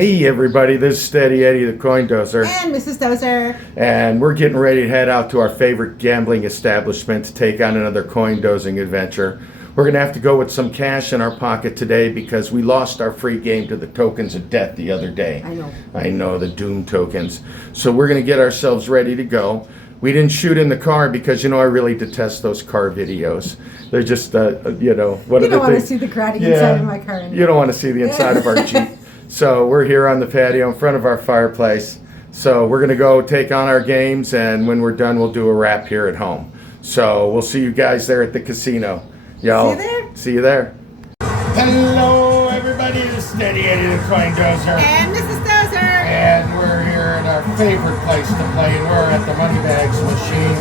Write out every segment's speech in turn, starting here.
Hey everybody, this is Steady Eddie the Coin Dozer. And Mrs. Dozer. And we're getting ready to head out to our favorite gambling establishment to take on another coin dozing adventure. We're going to have to go with some cash in our pocket today because we lost our free game to the tokens of death the other day. I know, the doom tokens. So we're going to get ourselves ready to go. We didn't shoot in the car because, I really detest those car videos. They're just, what you don't want to see the crowding inside of my car anymore. You don't want to see the inside of our Jeep. So we're here on the patio in front of our fireplace. So we're going to go take on our games, and when we're done, we'll do a wrap here at home. So we'll see you guys there at the casino. Y'all, see you there. Hello, everybody. This is Steady Eddie the Coin Dozer. And Mrs. Dozer. And we're here at our favorite place to play, and we're at the Moneybags machine.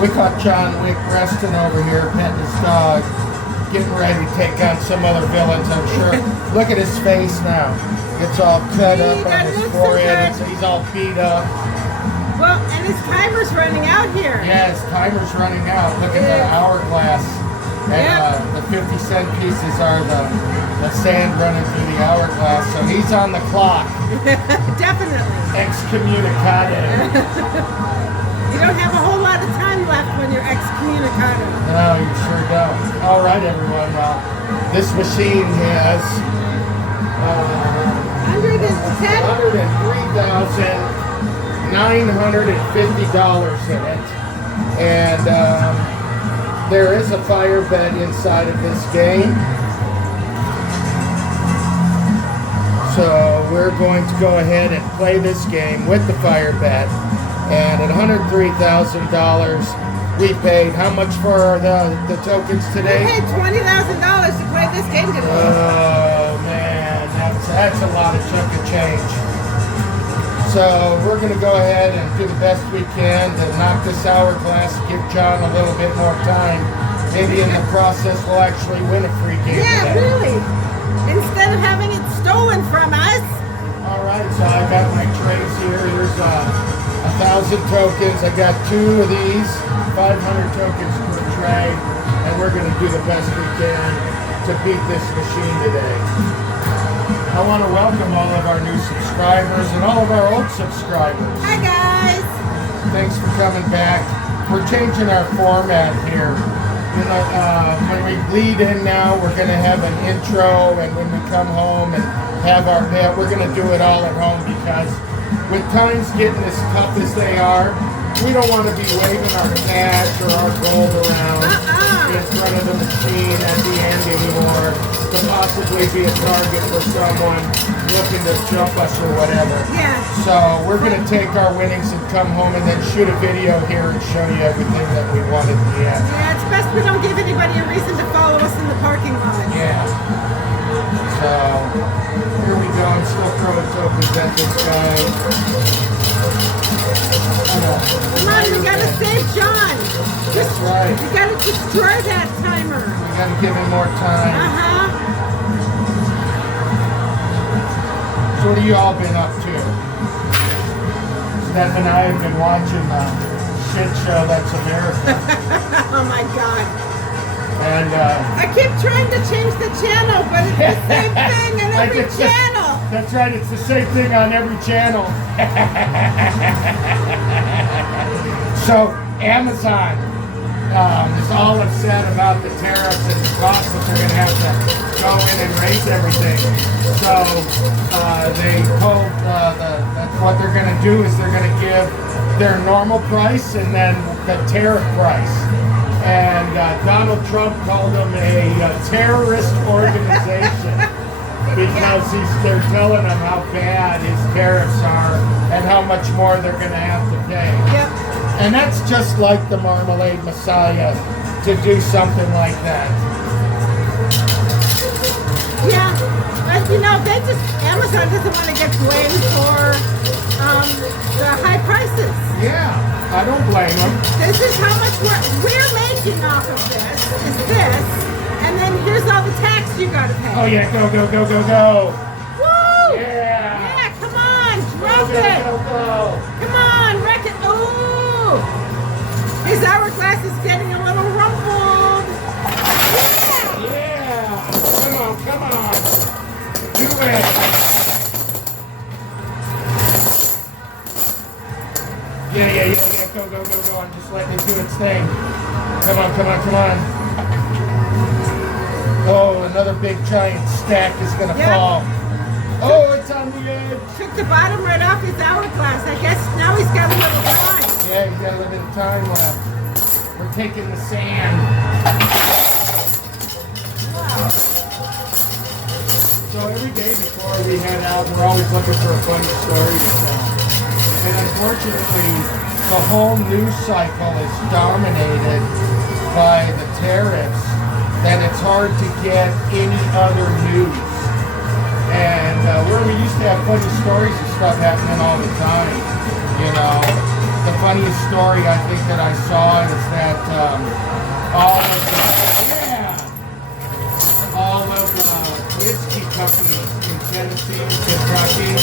We caught John Wick resting over here, petting his dog, getting ready to take on some other villains, I'm sure. Look at his face now. It's all cut up on his forehead. He's all beat up. Well, and his timer's running out here. Yeah, his timer's running out. Look at the hourglass. And the 50-cent pieces are the sand running through the hourglass. So he's on the clock. Definitely. Excommunicado. You don't have a whole lot of time left when you're excommunicado. No, you sure don't. All right, everyone. Well, this machine has $103,950 in it, and there is a fire bet inside of this game. So we're going to go ahead and play this game with the fire bet. And at $103,000, we paid how much for the tokens today? We paid $20,000 to play this game today. Oh man, that's a lot of chunk of change. So we're going to go ahead and do the best we can to knock this hourglass, give John a little bit more time. Maybe in the process we'll actually win a free game. Yeah, today. really. Instead of having it stolen from us. All right, so I got my trays here. Here's 1,000 tokens. I got 2 of these, 500 tokens per tray, and we're going to do the best we can to beat this machine today. I want to welcome all of our new subscribers and all of our old subscribers. Hi guys. Thanks for coming back. We're changing our format here. When we lead in now, we're going to have an intro, and when we come home and have our bet, we're going to do it all at home because with times getting as tough as they are, we don't want to be waving our cash or our gold around in front of the machine at the end anymore to possibly be a target for someone looking to jump us or whatever. Yeah. So we're going to take our winnings and come home and then shoot a video here and show you everything that we won at the end. Yeah, it's best we don't give anybody a reason to follow us in the parking lot. Yeah. So here we go. I'm still throwing tokens at this guy. Come on, we gotta save John. That's right. We gotta destroy that timer. We gotta give him more time. So what have you all been up to? Steph and I have been watching the shit show that's America. Oh my God. And I keep trying to change the channel, but it's the same thing on every channel. That's right, it's the same thing on every channel. So Amazon is all upset about the tariffs and the costs that they're going to have to go in and raise everything. So they told that what they're going to do is they're going to give their normal price and then the tariff price. And Donald Trump called them a terrorist organization because they're telling them how bad his tariffs are and how much more they're going to have to pay. Yep. And that's just like the Marmalade Messiah to do something like that. Yeah, but Amazon doesn't want to get blamed for the high prices. Yeah, I don't blame them. This is how much we're making off of this, is this, and then here's all the tax you gotta pay. Oh yeah, go, go, go, go, go. Woo! Yeah. Yeah, come on, drop Go, it. go, go. Come on, wreck it. Ooh! His hourglass is getting a little rumpled. Yeah! Yeah! Come on, come on. Do it. Yeah. Go. I'm just letting it do its thing. Come on. Oh, another big giant stack is gonna fall. Oh, it's on the edge. Took the bottom right off his hourglass. I guess now he's got a little time. Yeah, he's got a little bit of time left. We're taking the sand. Wow. So every day before we head out, we're always looking for a funny story to tell. And unfortunately, the whole news cycle is dominated by the tariffs, that it's hard to get any other news. And where we used to have funny stories and stuff happening all the time, you know. The funniest story I think that I saw is that all of the whiskey companies in Tennessee and Kentucky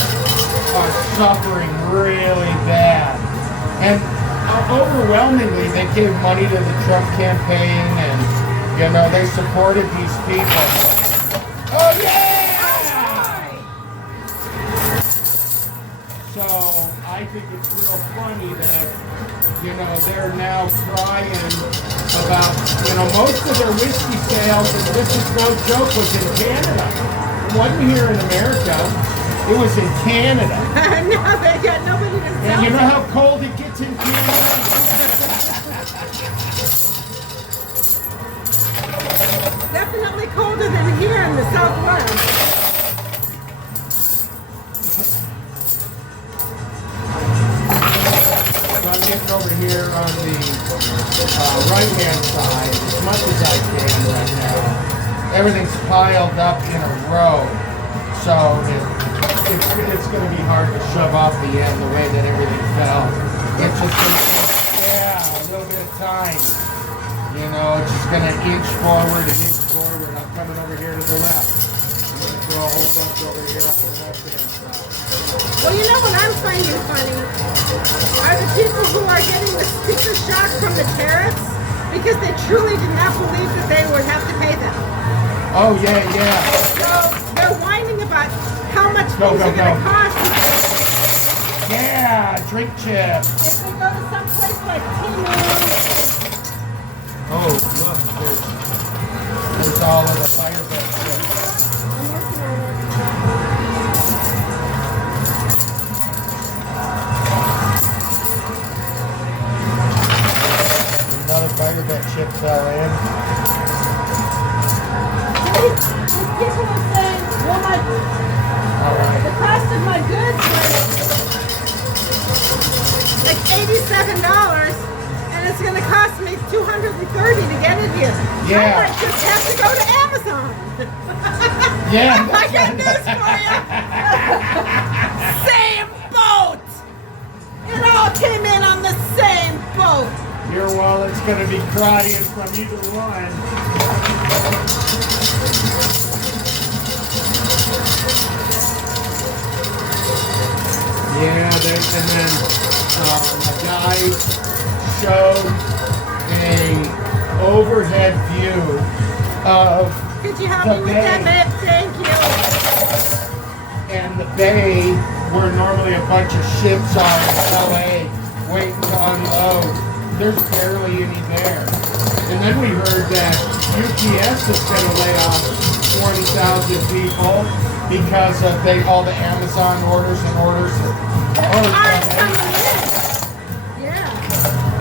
are suffering really bad. And overwhelmingly, they gave money to the Trump campaign, and you know they supported these people. Oh yeah! So I think it's real funny that you know they're now crying about most of their whiskey sales, and this is no joke, was in Canada. It wasn't here in America. It was in Canada. No, they got nobody to sell. And you know how cold it gets in Canada? Definitely colder than here in the Southwest. So I'm getting over here on the right-hand side as much as I can right now. Everything's piled up in a row. So it's going to be hard to shove off the end the way that everything fell. It's just going to take, a little bit of time. You know, it's just going to inch forward. I'm coming over here to the left. I'm going to throw a whole bunch over here on the left-hand side. Well, you know what I'm finding funny? Are the people who are getting the sticker shock from the tariffs because they truly did not believe that they would have to pay them. Oh, yeah. So they're whining about how much things are going to cost. Yeah, drink chips. If they go to some place like Timu. Oh, look, there's all of the fireball chips. Another fireball chip fell in. People are saying, well, the cost of my goods was like $87, and it's going to cost me $230 to get it here. Yeah. I might just have to go to Amazon. Yeah. I got news for you. Same boat. It all came in on the same boat. Your wallet's going to be crying from either one. Yeah, and then a guy showed a overhead view of Could you help me with that, babe? Thank you. And the bay where normally a bunch of ships are in LA waiting to unload. There's barely any there. And then we heard that UPS is going to lay off 20,000 people because of all the Amazon orders. Yeah.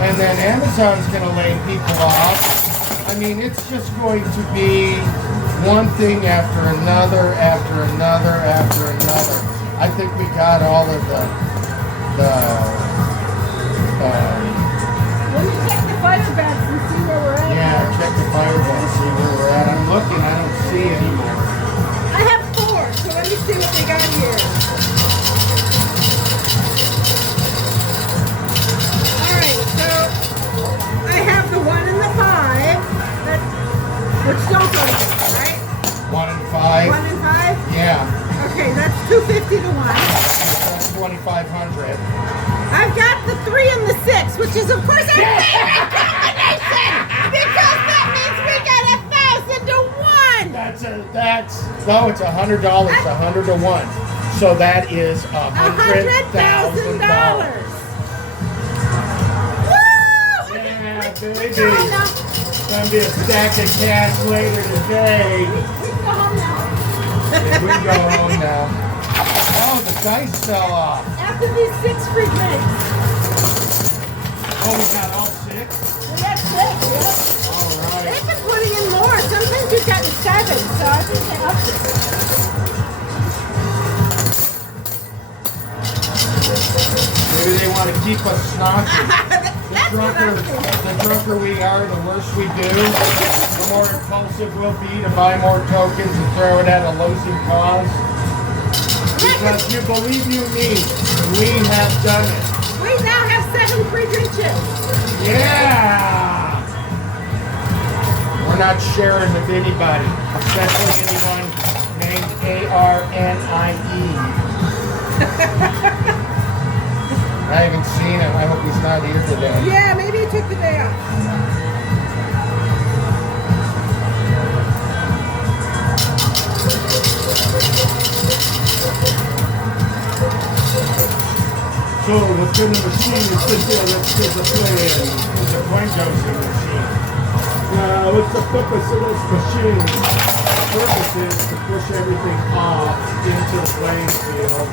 And then Amazon's going to lay people off. I mean, it's just going to be one thing after another. I think we got all of the Let me check the fire bats and see where we're at. yeah, check the fire bats, see where we're at. I'm looking, I don't see anymore. I have 4, so let me see what we got here. Alright, so I have the 1 and the 5, which don't go together, right? 1 and 5? 1 and 5? Yeah. Okay, that's $250 to 1. That's 2,500. I've got the 3 and the 6, which is of course our favorite combination! Because that means we got 1,000 to 1! It's $100, 100 to 1. So that is $100,000. baby. Go home now. It's gonna be a stack of cash later today. We can go home now. Yeah, we can go home now. Oh, the dice fell off. After these 6 free drinks. Oh, we got all 6? We got 6, yep. All right. They've been putting in more. Sometimes we've gotten 7, so I think they upped it. Maybe they want to keep us snotty. That's what I'm thinking. The drunker we are, the worse we do. The more impulsive we'll be to buy more tokens and throw it at a losing cause. Because you believe you me, we have done it. We now have 7 free drink chips. Yeah! We're not sharing with anybody, especially anyone named A-R-N-I-E. I haven't seen him. I hope he's not here today. Yeah, maybe he took the day off. So what's in the machine is just there. Let's get the play in. It's a coin dosing machine. What's the purpose of this machine? The purpose is to push everything off into the playing field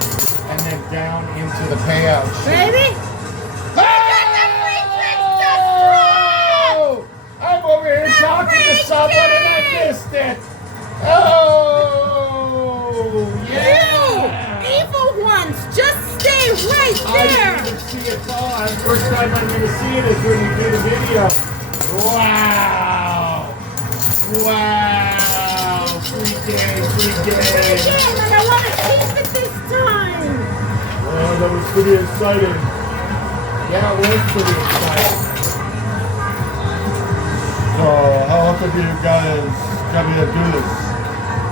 and then down into the payout sheet. Baby? Oh! I'm over here talking to someone and I missed it. Oh, yeah. You evil ones, just stay right I there. didn't even see it fall. First time I'm going to see it is when you do the video. Wow. Wow. Free game, free game. Again, and I want to keep it this time. Well, that was pretty exciting. Yeah, it was pretty exciting. So, how often do you guys come here to do this?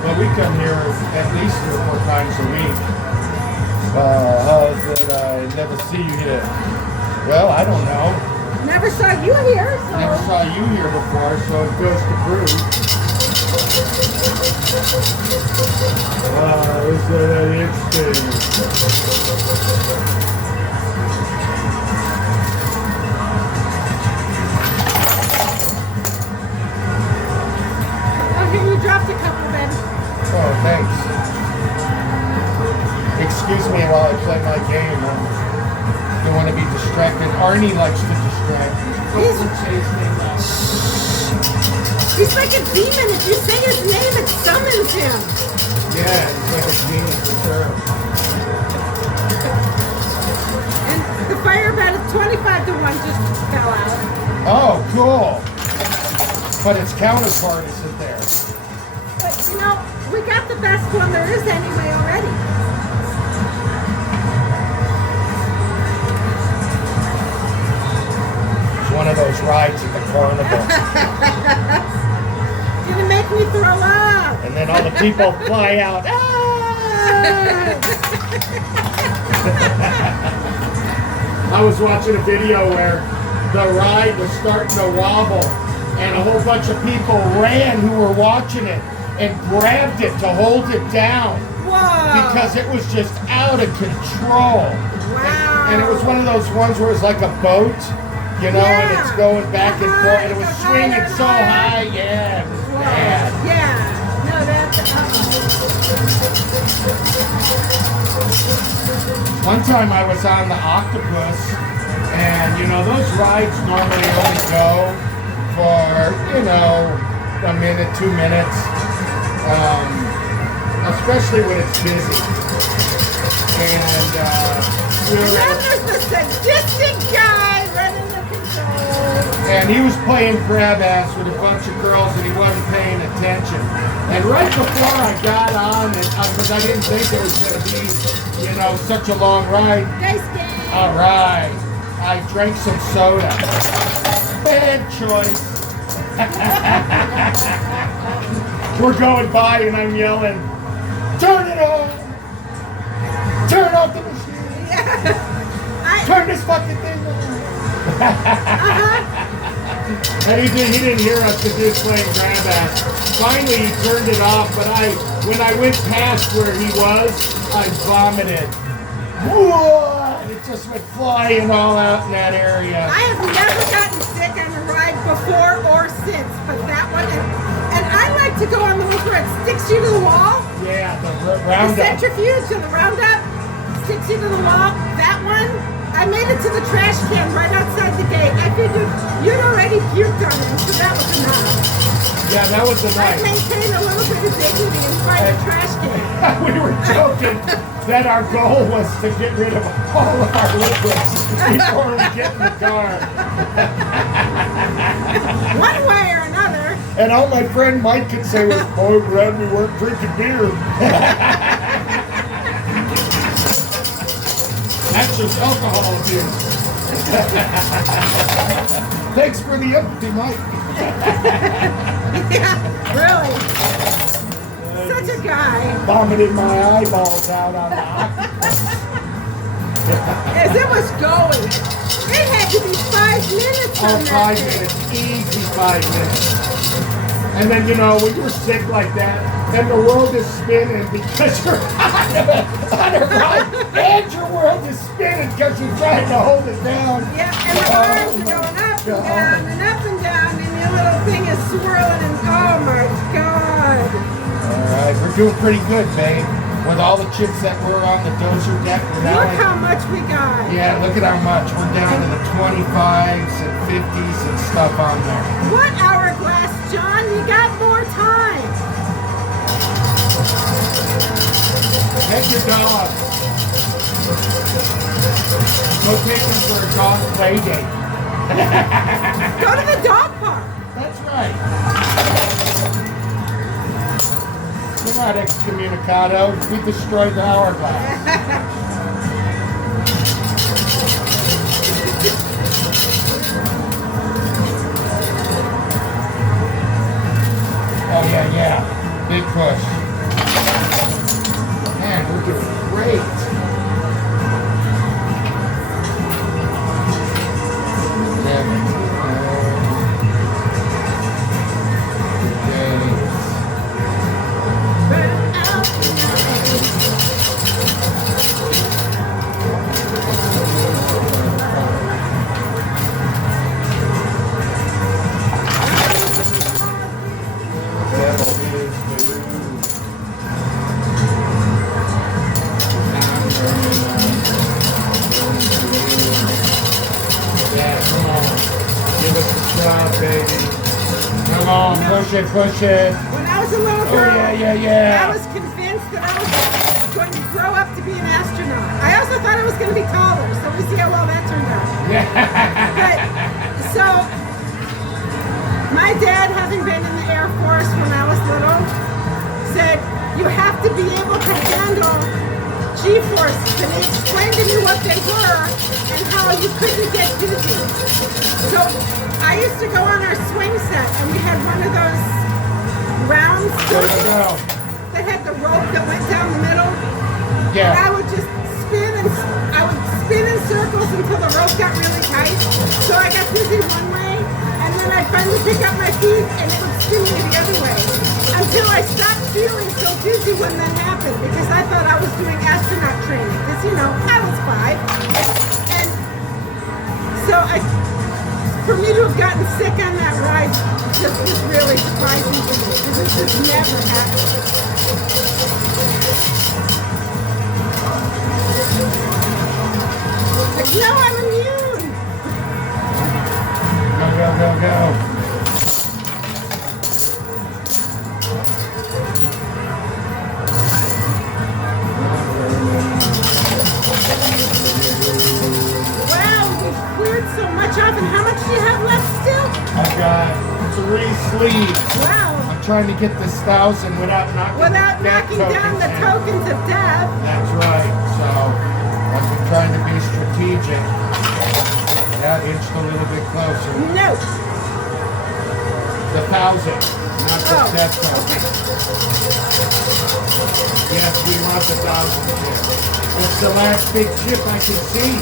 Well, we come here at least 3 or 4 times a week. How's it? I never see you here. Well, I don't know. Never saw you here, so. Never saw you here before, so it goes to prove. Is that interesting? Okay, you dropped a couple then. Oh, thanks. Excuse me while I play my game. I don't want to be distracted. Arnie likes to distract me. What's his name now? He's like a demon. If you say his name, it summons him. Yeah, he's like a genius for sure. And the fire bet of 25 to 1 just fell out. Oh, cool. But its counterpart isn't there. But you know, we got the best one there is anyway already. It's one of those rides at the carnival. Gonna make me throw up. And then all the people fly out. Ah! I was watching a video where the ride was starting to wobble and a whole bunch of people ran who were watching it and grabbed it to hold it down Whoa. because it was just out of control. Wow. And it was one of those ones where it's like a boat, you know, and it's Yeah. going back and forth and it was It's swinging higher and so higher. high. Yeah, it was Whoa. bad. Yeah. No, that's One time I was on the octopus, and you know, those rides normally only go for, you know, a minute, 2 minutes, especially when it's busy. And we And were, then there's the sadistic guy running the controls. and he was playing grab ass with a bunch of girls and he wasn't paying attention. And right before I got on, because I didn't think it was going to be, you know, such a long ride, Dice game. all right, I drank some soda. Bad choice. We're going by and I'm yelling, turn it on! Turn off the machine! Turn this fucking thing on! And he didn't hear us because he was playing grab ass. Finally he turned it off, but when I went past where he was, I vomited. Whoa! And it just went flying all out in that area. I have never gotten sick on a ride before or since, but that one, and I like to go on the ones where it sticks you to the wall. Yeah, the The roundup. centrifuge and the roundup sticks you to the wall. That one, I made it to the trash can right outside the gate. I figured you'd already puked on it, so that was enough. Yeah, that was a I nice. maintained a little bit of dignity inside the trash can. We were joking that our goal was to get rid of all of our liquids before we get in the car. One way or another. And all my friend Mike could say was, "Boy, glad we weren't drinking beer." That's just alcohol abuse. Thanks for the empathy, Mike. Yeah, really. Such a guy. Vomited my eyeballs out on the As it was going, it had to be 5 minutes on that 5 thing. minutes, easy 5 minutes. And then, you know, when you're sick like that, and the world is spinning because you're on a ride, and your world is spinning because you're trying to hold it down. Yeah, and the arms are going up and down and up and down, and your little thing is swirling, and oh my God. All right, we're doing pretty good, babe. With all the chips that were on the dozer deck, we're now Look how much we got. yeah, look at how much. We're down to the 25s and 50s and stuff on there. What hourglass, John? You got more time. Take your dog. Go take him for a dog play date. Go to the dog park. That's right. We're not excommunicado. We destroyed the hourglass. Oh yeah. Big push. Man, we're doing great. Push it. When I was a little girl, yeah. I was convinced that I was going to grow up to be an astronaut. I also thought I was going to be taller, so we see how well that turned out. Yeah. But, so, my dad, having been in the Air Force when I was little, said, you have to be able to handle G-forces, and he explained to me what they were and how you couldn't get dizzy. So, I used to go on our swing set, and we had one of those round circles that had the rope that went down the middle. Yeah. And I would just spin in circles until the rope got really tight. So I got dizzy one way, and then I'd finally pick up my feet, and it would spin me the other way. Until I stopped feeling so dizzy when that happened, because I thought I was doing astronaut training. Because, you know, I was 5. And so for me to have gotten sick on that ride just was really surprising to me, because this has never happened. Like, no, I'm immune. Go. Wow, we've cleared so much off, and how much do you have left still? I've got 3 sleeves. Wow. I'm trying to get this 1,000 without knocking down the tokens of death. That's right. So I've been trying to be strategic. That inched a little bit closer. No. The 1,000, not the death token. Yes, we want the 1,000 chip. It's the last big chip I can see.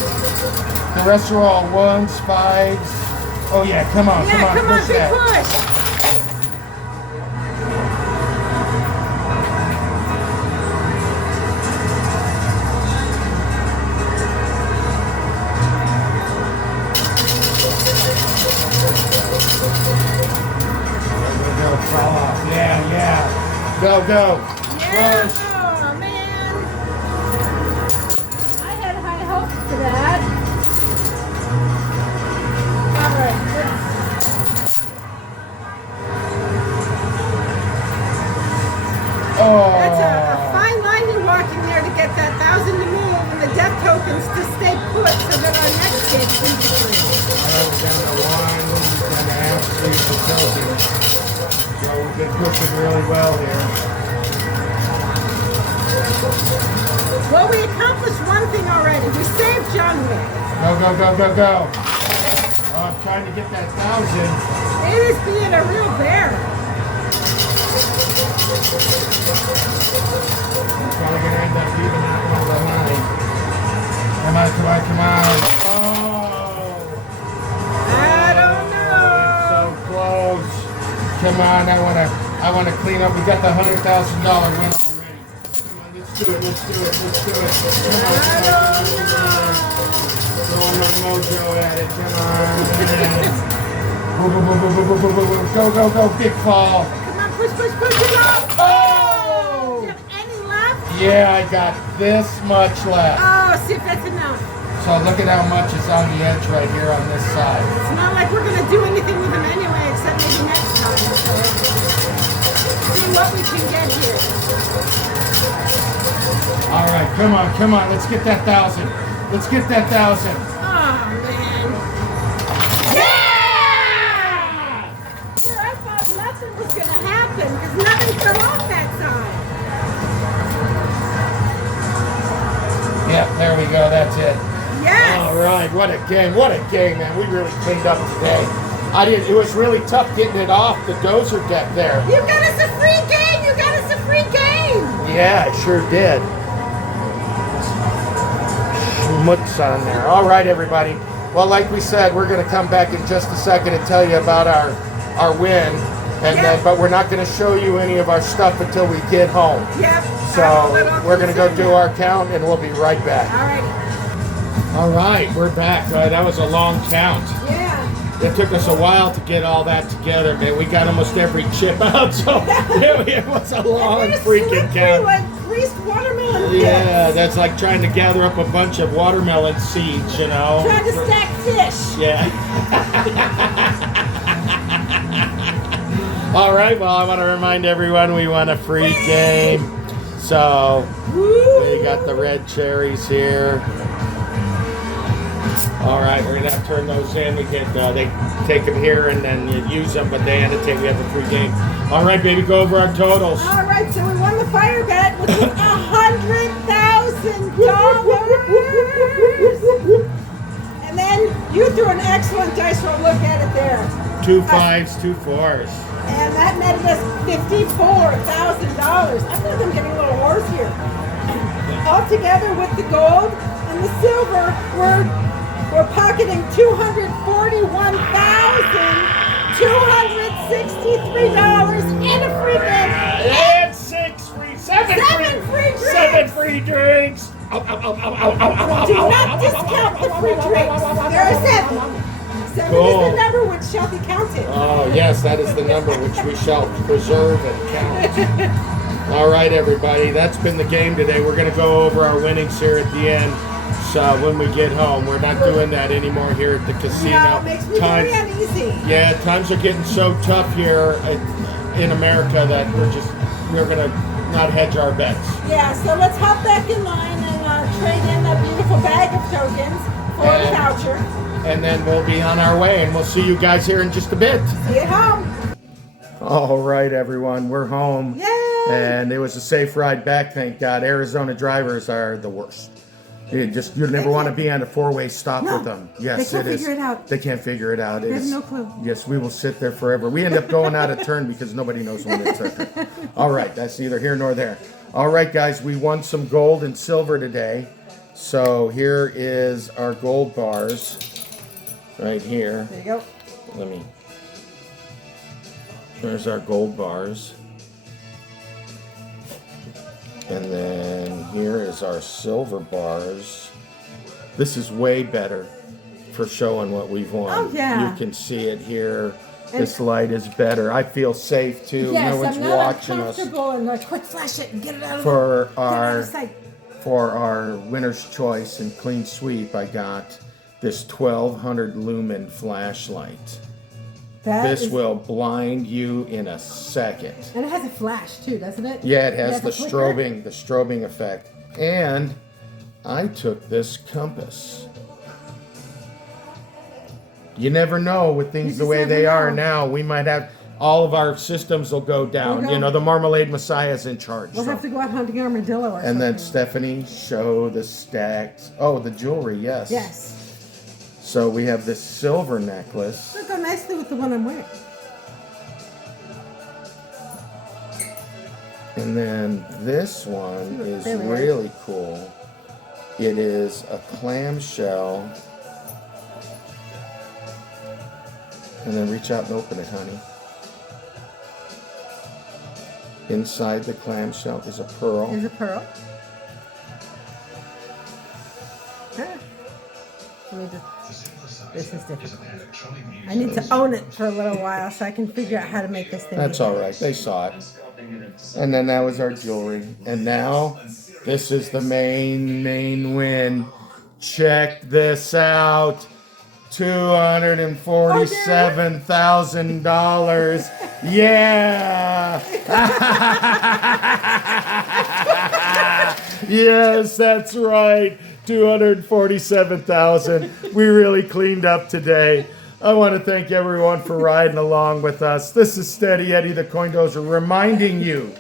The rest are all 1s, 5s. Oh yeah, come on, Come on, push big that. push. Go, go. Yeah. Push. Oh, man. I had high hopes for that. All right. That's a fine line you're walking there to get that 1,000 to move and the death tokens to stay put so that our next game can be free. Alright, we're down to 1.5 trees for tokens. So we've been pushing really well here. Well, we accomplished one thing already. We saved John Wick. Go, go, go, go, go. Oh, I'm trying to get that 1,000. It is being a real bear. I'm probably going to end up leaving that one behind. Come on, come on, come on. Oh! I don't know. So close. Come on, I wanna clean up. We got the $100,000 win already. Come on, let's do it, let's do it, let's do it. Come on, come on, come on. Throwing my mojo at it, come on. Boom, boom, boom, boom, boom, boom, boom, boom. Go, go, go, big fall. Come on, push, push, push it up. Oh! Do you have any left? Yeah, I got this much left. Oh, see if that's enough. So look at how much is on the edge right here on this side. It's not like we're going to do anything with them anyway, except maybe next time. So, see what we can get here. All right, come on, come on. Let's get that 1,000. Let's get that 1,000. Oh, man. Yeah! Here, I thought nothing was going to happen because nothing fell off that side. Yeah, there we go. That's it. Yes. All right, what a game! What a game, man! We really cleaned up today. It was really tough getting it off the dozer deck there. You got us a free game. You got us a free game. Yeah, I sure did. Schmutz on there. All right, everybody. Well, like we said, we're going to come back in just a second and tell you about our win, and then, but we're not going to show you any of our stuff until we get home. Yep. So we're going to go do our count, and we'll be right back. All right. All right, we're back. That was a long count. Yeah. It took us a while to get all that together, man. We got almost every chip out, so it was a long freaking count. Like greased watermelon bits. Yeah, that's like trying to gather up a bunch of watermelon seeds, you know. Trying to stack fish. Yeah. All right, well, I want to remind everyone we won a free game. So, we got the red cherries here. All right, we're gonna have to turn those in. We can they take them here and then you use them, but they annotate we have a free game. All right, baby, go over our totals. All right, so we won the fire bet, which was $100,000. And then you threw an excellent dice roll. Look at it there. 2 5s, 2 4s. And that netted us $54,000. I feel like I'm getting a little worse here. All together with the gold and the silver, we're pocketing $241,263 and a free gift. And 7 free drinks. Do not discount the free drinks. There are 7. 7 is the number which shall be counted. Oh, yes, that is the number which we shall preserve and count. All right, everybody, that's been the game today. We're going to go over our winnings here at the end. So when we get home, we're not doing that anymore here at the casino. No, it makes me very uneasy. Yeah, times are getting so tough here in America that we're going to not hedge our bets. Yeah, so let's hop back in line and trade in a beautiful bag of tokens for the voucher. And then we'll be on our way, and we'll see you guys here in just a bit. See you at home. All right, everyone, we're home. Yay! And it was a safe ride back, thank God. Arizona drivers are the worst. You never want to be on a four-way stop with them. Yes, they can't figure it out. They can't figure it out. They have no clue. Yes, we will sit there forever. We end up going out of turn because nobody knows when it's turn. All right, that's neither here nor there. All right, guys, we won some gold and silver today. So here is our gold bars right here. There you go. There's our gold bars. And then here is our silver bars. This is way better for showing what we've won. Oh, yeah. You can see it here. This light is better. I feel safe too. Yes, no one's I'm not watching us. uncomfortable and like, quick flash it and get it out of For get it out of our sight. for our winner's choice and clean sweep, I got this 1200 lumen flashlight. This will blind you in a second. And it has a flash too, doesn't it? Yeah, it has a the flicker. strobing effect. And I took this compass. You never know with things the way they are now. We might have all of our systems will go down. You know, the Marmalade Messiah's in charge. We'll have to go out hunting armadillo or something. And then Stephanie, show the stacks. Oh, the jewelry, yes. Yes. So we have this silver necklace. It'll go nicely with the one I'm wearing. And then this one is There we are. really cool. It is a clamshell. And then reach out and open it, honey. Inside the clamshell is a pearl. There's a pearl. Huh. Let me just, this is difficult. I need to own it for a little while so I can figure out how to make this thing. That's all right. They saw it. And then that was our jewelry. And now this is the main win. Check this out. $247,000. Yeah. Yes, that's right. 247,000. We really cleaned up today. I want to thank everyone for riding along with us. This is Steady Eddie the Coin Dozer reminding you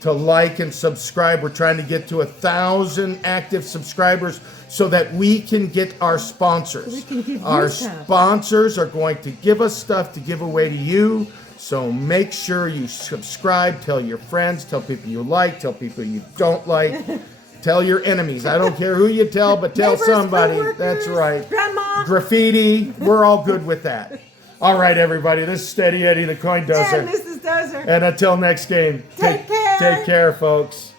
to like and subscribe. We're trying to get to 1,000 active subscribers so that we can get our sponsors. Our sponsors are going to give us stuff to give away to you. So make sure you subscribe, tell your friends, tell people you like, tell people you don't like. Tell your enemies. I don't care who you tell, but tell somebody. That's right. Grandma. Graffiti. We're all good with that. All right, everybody. This is Steady Eddie, the Coin Dozer. And this is Dozer. And until next game, Take care. Take care, folks.